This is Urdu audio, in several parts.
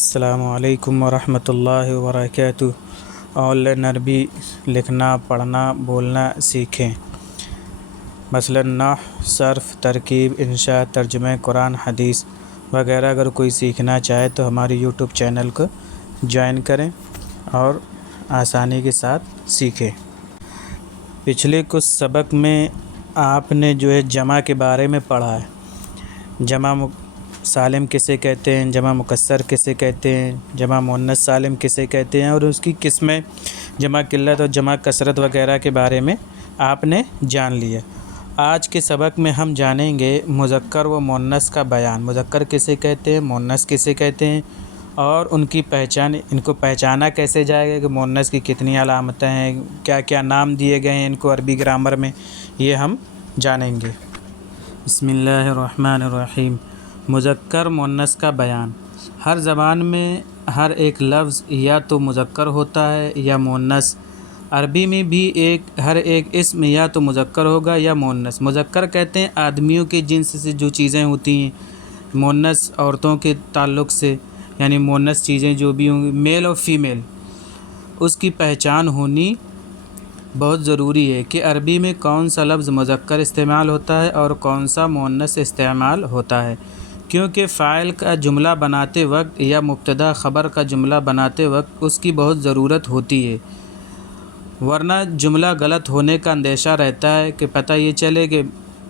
السلام علیکم ورحمۃ اللہ وبرکاتہ۔ آن لائن عربی لکھنا، پڑھنا، بولنا سیکھیں۔ مثلاً نحو، صرف، ترکیب، انشاء، ترجمہ قرآن حدیث وغیرہ اگر کوئی سیکھنا چاہے تو ہماری یوٹیوب چینل کو جوائن کریں اور آسانی کے ساتھ سیکھیں۔ پچھلے کچھ سبق میں آپ نے جمع کے بارے میں پڑھا ہے۔ جمع سالم کسے کہتے ہیں، جمع مکسر کسے کہتے ہیں، جمع مؤنث سالم کسے کہتے ہیں اور اس کی قسمیں جمع قلت اور جمع کثرت وغیرہ کے بارے میں آپ نے جان لیا۔ آج کے سبق میں ہم جانیں گے مذکر و مؤنث کا بیان۔ مذکر کسے کہتے ہیں، مؤنث کسے کہتے ہیں اور ان کی پہچان، ان کو پہچانا کیسے جائے گا کہ مؤنث کی کتنی علامتیں ہیں، کیا کیا نام دیے گئے ہیں ان کو عربی گرامر میں، یہ ہم جانیں گے۔ بسم اللہ الرحمن الرحیم۔ مذکر مؤنث کا بیان۔ ہر زبان میں ہر ایک لفظ یا تو مذکر ہوتا ہے یا مؤنث۔ عربی میں بھی ہر ایک اسم یا تو مذکر ہوگا یا مؤنث۔ مذکر کہتے ہیں آدمیوں کے جنس سے جو چیزیں ہوتی ہیں، مؤنث عورتوں کے تعلق سے، یعنی مؤنث چیزیں جو بھی ہوں گی، میل اور فیمیل، اس کی پہچان ہونی بہت ضروری ہے کہ عربی میں کون سا لفظ مذکر استعمال ہوتا ہے اور کون سا مؤنث استعمال ہوتا ہے، کیونکہ فاعل کا جملہ بناتے وقت یا مبتدا خبر کا جملہ بناتے وقت اس کی بہت ضرورت ہوتی ہے، ورنہ جملہ غلط ہونے کا اندیشہ رہتا ہے کہ پتہ یہ چلے کہ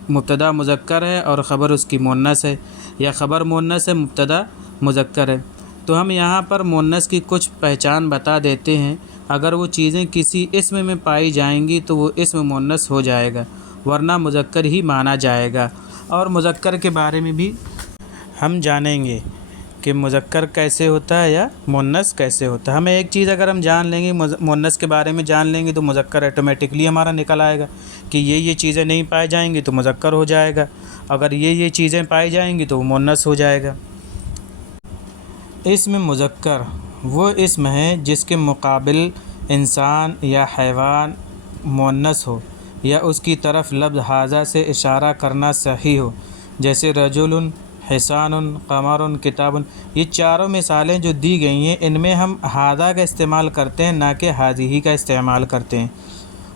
مبتدا مذکر ہے اور خبر اس کی مؤنث ہے، یا خبر مؤنث ہے مبتدا مذکر ہے۔ تو ہم یہاں پر مؤنث کی کچھ پہچان بتا دیتے ہیں۔ اگر وہ چیزیں کسی اسم میں پائی جائیں گی تو وہ اسم مؤنث ہو جائے گا، ورنہ مذکر ہی مانا جائے گا۔ اور مذکر کے بارے میں بھی ہم جانیں گے کہ مذکر کیسے ہوتا ہے یا مؤنث کیسے ہوتا ہے۔ ہمیں ایک چیز اگر ہم جان لیں گے، مؤنث کے بارے میں جان لیں گے تو مذکر آٹومیٹکلی ہمارا نکل آئے گا کہ یہ چیزیں نہیں پائی جائیں گی تو مذکر ہو جائے گا، اگر یہ چیزیں پائی جائیں گی تو وہ مؤنث ہو جائے گا۔ اسم مذکر وہ اسم ہے جس کے مقابل انسان یا حیوان مؤنث ہو یا اس کی طرف لفظ ھذا سے اشارہ کرنا صحیح ہو، جیسے رجل، حصان، قمر، کتاب۔ یہ چاروں مثالیں جو دی گئی ہیں ان میں ہم ھذا کا استعمال کرتے ہیں، نہ کہ ھذہ کا استعمال کرتے ہیں۔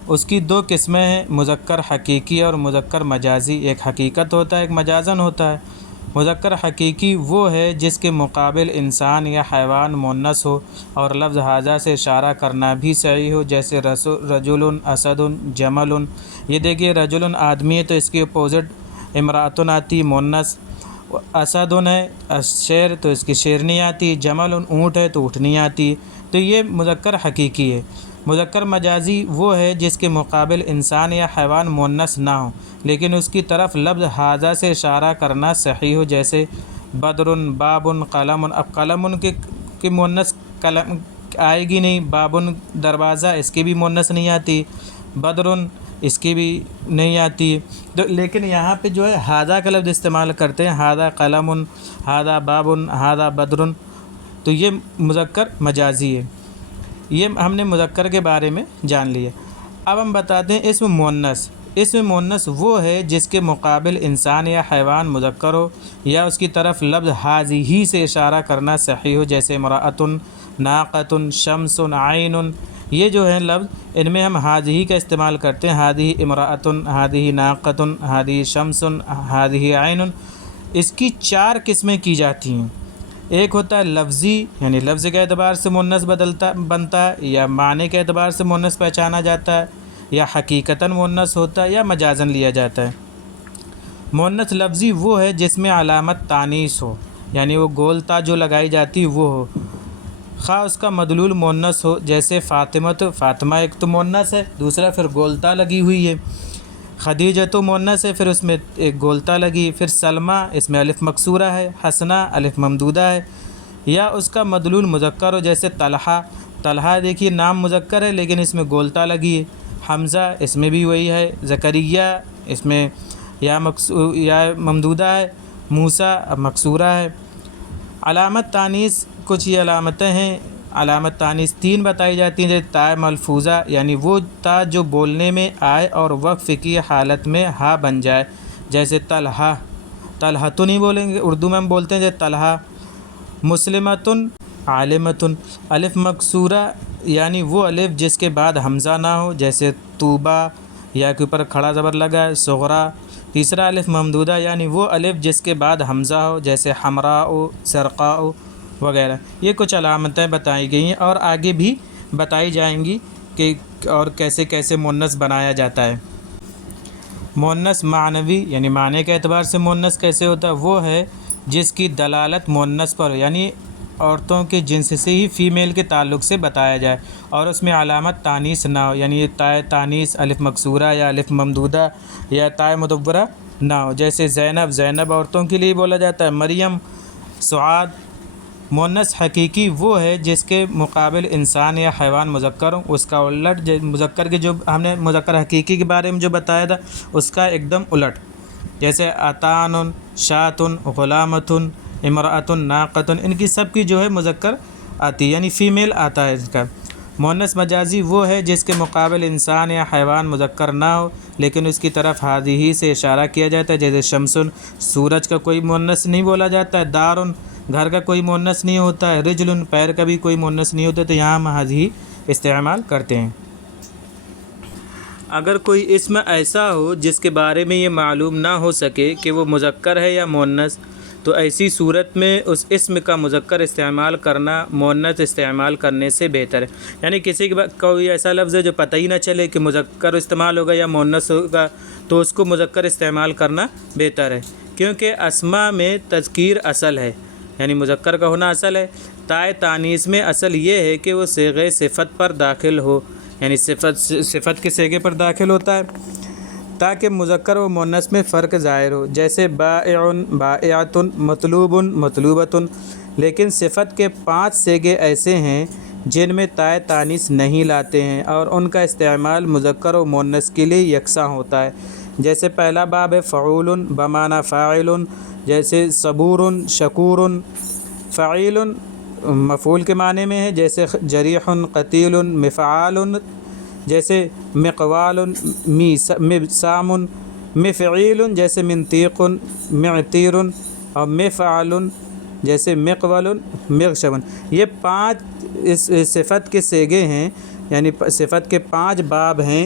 اس کی دو قسمیں ہیں، مذکر حقیقی اور مذکر مجازی۔ ایک حقیقت ہوتا ہے، ایک مجازاً ہوتا ہے۔ مذکر حقیقی وہ ہے جس کے مقابل انسان یا حیوان مؤنث ہو اور لفظ ھذا سے اشارہ کرنا بھی صحیح ہو، جیسے رجل، اسد، جمل۔ یہ دیکھیے رجل آدمی ہے تو اس کی اپوزٹ امرأۃ آتی مؤنث، اسد ہے شیر تو اس کی شیرنی آتی، جمل اونٹ ہے تو اونٹنی آتی۔ تو یہ مذکر حقیقی ہے۔ مذکر مجازی وہ ہے جس کے مقابل انسان یا حیوان مؤنث نہ ہو لیکن اس کی طرف لفظ ھذا سے اشارہ کرنا صحیح ہو، جیسے بدر، باب، قلم۔ اب قلم کی مؤنث قلم آئے گی نہیں، باب دروازہ، اس کی بھی مؤنث نہیں آتی، بدر اس کی بھی نہیں آتی، تو لیکن یہاں پہ جو ہے ھذا کا لفظ استعمال کرتے ہیں، ھذا قلم، ھذا باب، ھذا بدر، تو یہ مذکر مجازی ہے۔ یہ ہم نے مذکر کے بارے میں جان لیا۔ اب ہم بتاتے ہیں اسم مؤنث۔ اسم مؤنث وہ ہے جس کے مقابل انسان یا حیوان مذکر ہو یا اس کی طرف لفظ ھذہ سے اشارہ کرنا صحیح ہو، جیسے امرأۃ، ناقۃ، شمس، عین۔ یہ جو ہے لفظ ان میں ہم ھذہ کا استعمال کرتے ہیں، ھذہ امرأۃ، ھذہ ناقۃ، ھذہ شمس، ھذہ عین۔ اس کی چار قسمیں کی جاتی ہیں۔ ایک ہوتا ہے لفظی، یعنی لفظ کے اعتبار سے مؤنث بنتا ہے یا معنی کے اعتبار سے مؤنث پہچانا جاتا ہے، یا حقیقتاً مؤنث ہوتا ہے یا مجازاً لیا جاتا ہے۔ مؤنث لفظی وہ ہے جس میں علامت تانیث ہو، یعنی وہ گول تا جو لگائی جاتی وہ ہو، خواہ اس کا مدلول مؤنث ہو، جیسے فاطمہ۔ فاطمہ ایک تو مؤنث ہے، دوسرا پھر گول تا لگی ہوئی ہے۔ خدیجہ تو مؤنث ہے، پھر اس میں ایک گول تا لگی، پھر سلمہ اس میں الف مکسورہ ہے، حسنہ الف ممدودہ ہے، یا اس کا مدلول مذکر ہو، جیسے طلحہ۔ طلحہ دیکھیے نام مذکر ہے لیکن اس میں گول تا لگی ہے۔ حمزہ اس میں بھی وہی ہے، زکریا اس میں یا ممدودہ ہے، موسیٰ مکسورہ ہے۔ علامت تانیث کچھ یہ علامتیں ہیں۔ علامت تانیث 3 بتائی جاتی ہیں، جیسے تا ملفوظہ، یعنی وہ تا جو بولنے میں آئے اور وقف کی حالت میں ہا بن جائے، جیسے طلحہ۔ طلحہ تو نہیں بولیں گے، اردو میں ہم بولتے ہیں جیسے طلحہ۔ مسلمۃ عالمتن، الف مکسورہ یعنی وہ الف جس کے بعد حمزہ نہ ہو، جیسے طوبہ، یا کے اوپر کھڑا زبر لگا ہے، صغرا۔ تیسرا الف ممدودہ یعنی وہ الف جس کے بعد حمزہ ہو، جیسے حمراء، زرقاء وغیرہ۔ یہ کچھ علامتیں بتائی گئی ہیں اور آگے بھی بتائی جائیں گی کہ اور کیسے کیسے مؤنث بنایا جاتا ہے۔ مؤنث معنوی یعنی معنی کے اعتبار سے مؤنث کیسے ہوتا ہے؟ وہ ہے جس کی دلالت مؤنث پر ہو، یعنی عورتوں کے جنس سے ہی فیمیل کے تعلق سے بتایا جائے اور اس میں علامت تانیث نہ ہو، یعنی تائے تانیث الف مکسورہ یا الف ممدودہ یا تائے مدورہ نہ ہو، جیسے زینب، زینب عورتوں کے لیے بولا جاتا ہے، مریم، سعاد۔ مؤنث حقیقی وہ ہے جس کے مقابل انسان یا حیوان مذکر ہو، اس کا الٹ مذکر کے جو ہم نے مذکر حقیقی کے بارے میں جو بتایا تھا اس کا ایک دم الٹ، جیسے اتان، شاتن، غلامتن، امرأتن، ناقتن، ان کی سب کی جو ہے مذکر آتی ہے، یعنی فیمیل آتا ہے اس کا۔ مؤنث مجازی وہ ہے جس کے مقابل انسان یا حیوان مذکر نہ ہو لیکن اس کی طرف ہی سے اشارہ کیا جاتا ہے، جیسے شمسن، سورج کا کوئی مؤنث نہیں بولا جاتا ہے، دارن، گھر کا کوئی مؤنث نہیں ہوتا ہے، رجل، پیر کا بھی کوئی مؤنث نہیں ہوتا، تو یہاں ہم ہی استعمال کرتے ہیں۔ اگر کوئی اسم ایسا ہو جس کے بارے میں یہ معلوم نہ ہو سکے کہ وہ مذکر ہے یا مؤنث، تو ایسی صورت میں اس اسم کا مذکر استعمال کرنا مؤنث استعمال کرنے سے بہتر ہے۔ یعنی کسی کے کوئی ایسا لفظ ہے جو پتہ ہی نہ چلے کہ مذکر استعمال ہوگا یا مؤنث ہوگا، تو اس کو مذکر استعمال کرنا بہتر ہے، کیونکہ اسماء میں تذکیر اصل ہے، یعنی مذکر کا ہونا اصل ہے۔ تائے تانیث میں اصل یہ ہے کہ وہ صیغہ صفت پر داخل ہو، یعنی صفت کے صیغے پر داخل ہوتا ہے تاکہ مذکر و مؤنث میں فرق ظاہر ہو، جیسے بائع، بائعۃ، مطلوب، مطلوبۃ۔ لیکن صفت کے 5 صیغے ایسے ہیں جن میں تائے تانیث نہیں لاتے ہیں اور ان کا استعمال مذکر و مؤنث کے لیے یکساں ہوتا ہے، جیسے پہلا باب ہے فعول بمعنی فاعل، جیسے صبور، شکور۔ فعیل مفعول کے معنی میں ہے، جیسے جریح، قتیل، مفعال، جیسے مقوال، میسام۔ مفعیل جیسے منطیق، معطیر، اور مفعال جیسے مقول، مغشب۔ یہ 5 اس صفت کے صیغے ہیں، یعنی صفت کے 5 باب ہیں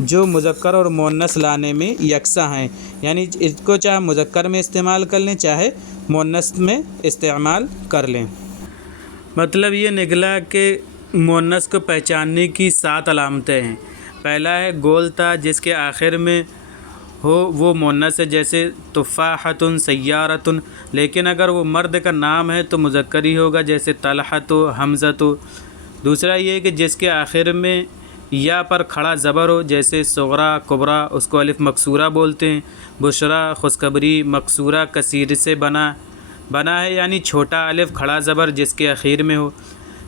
جو مذکر اور مؤنث لانے میں یکساں ہیں، یعنی اس کو چاہے مذکر میں استعمال کر لیں چاہے مؤنث میں استعمال کر لیں۔ مطلب یہ نکلا کہ مؤنث کو پہچاننے کی 7 علامتیں ہیں۔ پہلا ہے گولتا، جس کے آخر میں ہو وہ مؤنث ہے، جیسے تفاحۃ، سیارۃ، لیکن اگر وہ مرد کا نام ہے تو مذکر ہی ہوگا، جیسے طلحۃ، حمزۃ۔ دوسرا یہ ہے کہ جس کے آخر میں یا پر کھڑا زبر ہو، جیسے صغرا، کبرا، اس کو الف مکسورہ بولتے ہیں۔ بشرا، خوشخبری، مکسورہ کثیر سے بنا ہے، یعنی چھوٹا الف کھڑا زبر جس کے آخر میں ہو۔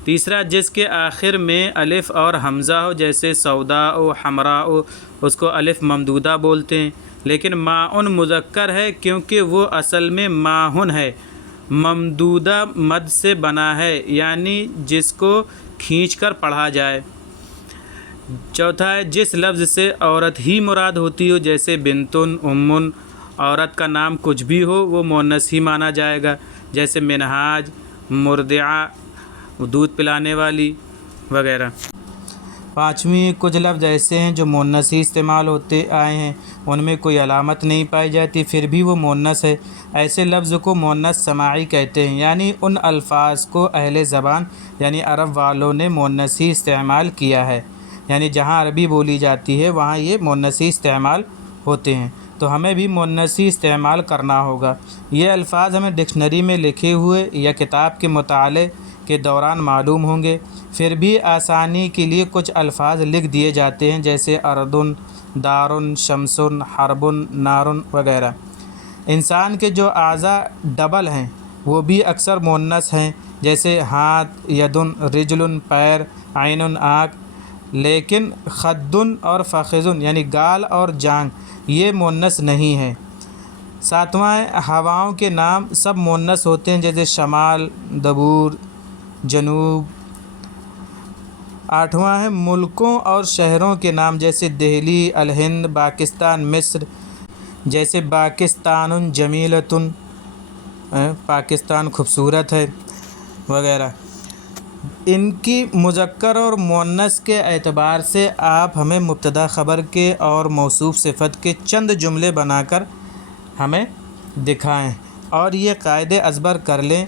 تیسرا جس کے آخر میں الف اور حمزہ ہو، جیسے سوداء، حمراء، اس کو الف ممدودہ بولتے ہیں، لیکن ماء مذکر ہے کیونکہ وہ اصل میں ماء ہے، ممدودہ مد سے بنا ہے، یعنی جس کو کھینچ کر پڑھا جائے۔ چوتھا ہے جس لفظ سے عورت ہی مراد ہوتی ہو، جیسے بنتن، امن، عورت کا نام کچھ بھی ہو وہ مؤنث ہی مانا جائے گا، جیسے منہاج، مرضعہ، دودھ پلانے والی وغیرہ۔ پانچویں کچھ لفظ ایسے ہیں جو مؤنث ہی استعمال ہوتے آئے ہیں، ان میں کوئی علامت نہیں پائی جاتی پھر بھی وہ مؤنث ہے، ایسے لفظ کو مؤنث سماعی کہتے ہیں، یعنی ان الفاظ کو اہل زبان یعنی عرب والوں نے مؤنث ہی استعمال کیا ہے، یعنی جہاں عربی بولی جاتی ہے وہاں یہ مؤنث ہی استعمال ہوتے ہیں، تو ہمیں بھی مؤنث ہی استعمال کرنا ہوگا۔ یہ الفاظ ہمیں ڈکشنری میں لکھے ہوئے یا کتاب کے مطالعے کے دوران معلوم ہوں گے، پھر بھی آسانی کے لیے کچھ الفاظ لکھ دیے جاتے ہیں، جیسے اردن، دارن، شمسن، حربن، نارن وغیرہ۔ انسان کے جو اعضاء ڈبل ہیں وہ بھی اکثر مؤنث ہیں، جیسے ہاتھ، یدن، رجلن، پیر، عینن، آنکھ، لیکن خدن اور فخذن یعنی گال اور جانگ یہ مؤنث نہیں ہے۔ ساتواں ہے ہواؤں کے نام سب مؤنث ہوتے ہیں، جیسے شمال، دبور، جنوب۔ آٹھواں ہے ملکوں اور شہروں کے نام، جیسے دہلی، الہند، پاکستان، مصر، جیسے پاکستان جمیلۃ، پاکستان خوبصورت ہے وغیرہ۔ ان کی مذکر اور مؤنث کے اعتبار سے آپ ہمیں مبتدا خبر کے اور موصوف صفت کے چند جملے بنا کر ہمیں دکھائیں، اور یہ قاعدے ازبر کر لیں،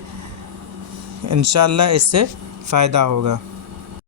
انشاءاللہ اس سے فائدہ ہوگا۔